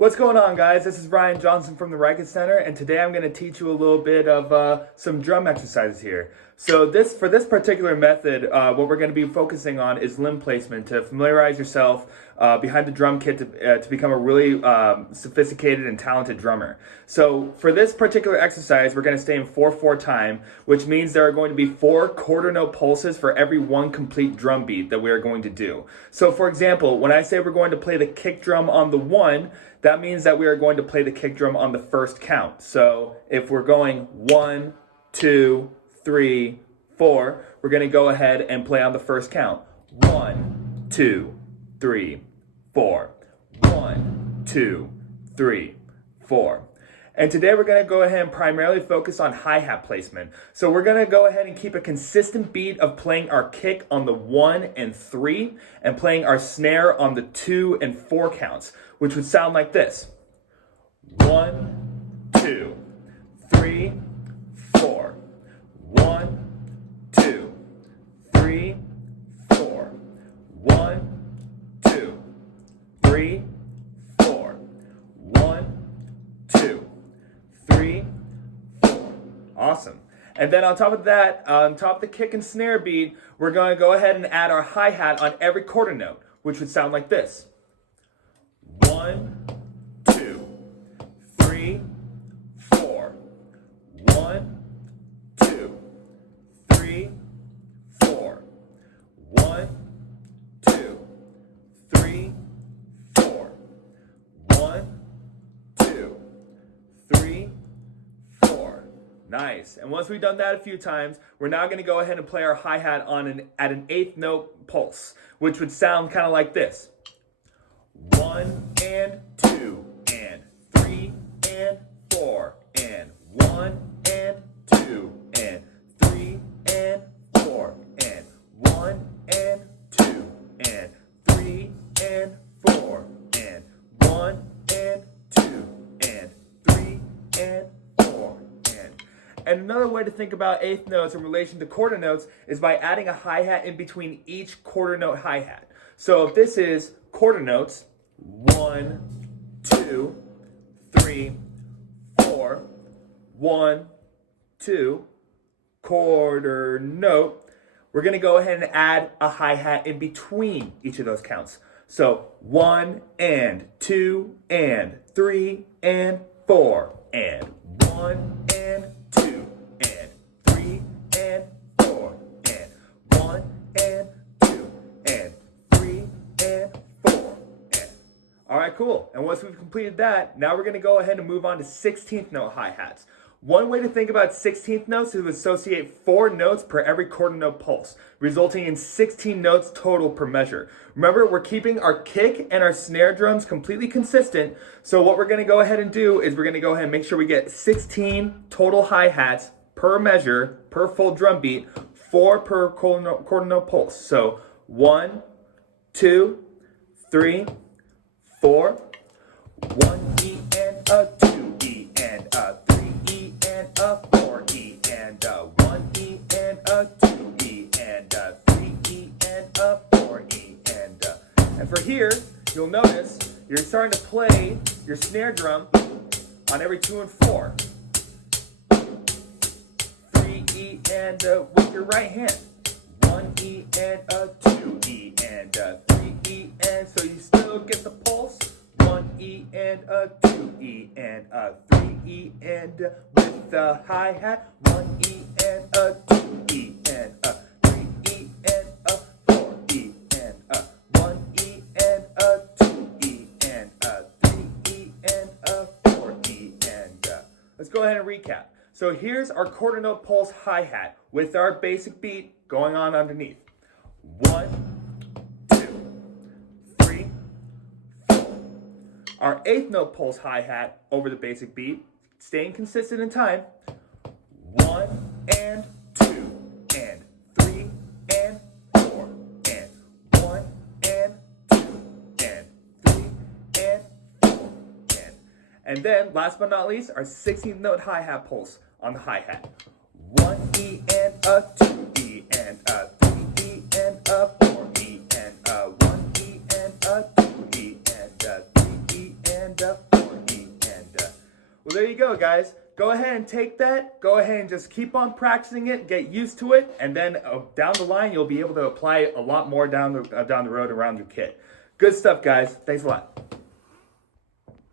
What's going on, guys? This is Ryan Johnson from the Riekes Center, and today I'm going to teach you a little bit of some drum exercises here. So for this particular method, what we're going to be focusing on is limb placement to familiarize yourself behind the drum kit to become a really sophisticated and talented drummer. So for this particular exercise, we're going to stay in 4/4 time, which means there are going to be 4 quarter note pulses for every 1 complete drum beat that we are going to do. So for example, when I say we're going to play the kick drum on the 1, that means that we are going to play the kick drum on the first count. So if we're going 1, 2, 3, 4, we're going to go ahead and play on the first count. 1, 2, 3, 4. 1, 2, 3, 4. And today we're going to go ahead and primarily focus on hi-hat placement. So we're going to go ahead and keep a consistent beat of playing our kick on the 1 and 3 and playing our snare on the 2 and 4 counts, which would sound like this. 1, 2, 3, 4. 1, 2, 3, 4. 1, 2, 3, 4. 1, 2, 3, 4. Awesome. And then on top of that, on top of the kick and snare beat, we're going to go ahead and add our hi-hat on every quarter note, which would sound like this. 1, 2, 3, 4. 1, 2, 3, 4. 1, 2, 3, 4. 1, 2, 3, 4. Nice. And once we've done that a few times, we're now going to go ahead and play our hi-hat at an 8th note pulse, which would sound kind of like this. 1 and 2 and 3 and 4 and 1 and 2 and 3 and 4 and 1 and 2 and 3 and 4 and 1 and 2 and 3 and 4 and another way to think about 8th notes in relation to quarter notes is by adding a hi-hat in between each quarter note hi-hat. So if this is quarter notes, 1, 2, 3, 4, 1, 2, quarter note, we're going to go ahead and add a hi-hat in between each of those counts. So 1 and 2 and 3 and 4 and 1 and 2 and 3 and 4 and 1 and 2 and 3 and 4. All right, cool. And once we've completed that, now we're going to go ahead and move on to 16th note hi-hats. One way to think about 16th notes is to associate 4 notes per every quarter note pulse, resulting in 16 notes total per measure. Remember, we're keeping our kick and our snare drums completely consistent, so what we're going to go ahead and do is we're going to go ahead and make sure we get 16 total hi-hats per measure, per full drum beat, 4 per quarter note pulse. So 1, 2, 3, 4, 1 E and a 2 E and a 3 E and a 4 E and a 1 E and a 2 E and a 3 E and a 4 E and for here, you'll notice you're starting to play your snare drum on every 2 and 4. 3 E and with your right hand. 1 E and a 2 E and a 3 E and so you still get the pulse. 1 E and a 2 E and a 3 E and with the hi-hat. 1 E and a 2 E and a 3 E and a 4 E and a 1 E and a 2 E and a 3 E and a 4 E and let's go ahead and recap. So here's our quarter note pulse hi-hat with our basic beat going on underneath. 1, 2, 3, 4. Our 8th note pulse hi-hat over the basic beat, staying consistent in time. 1 and 2 and 3 and 4 and 1 and 2 and 3 and 4 and then last but not least, our 16th note hi-hat pulse on the hi-hat. 1 E and a 2 E and a 3 E and a 4 E and a 1 E and a 2 E and a 3 E and a 4 Well, there you go, guys. Go ahead and take that. Go ahead and just keep on practicing it, get used to it, and then down the line, you'll be able to apply a lot more down the road around your kit. Good stuff, guys. Thanks a lot.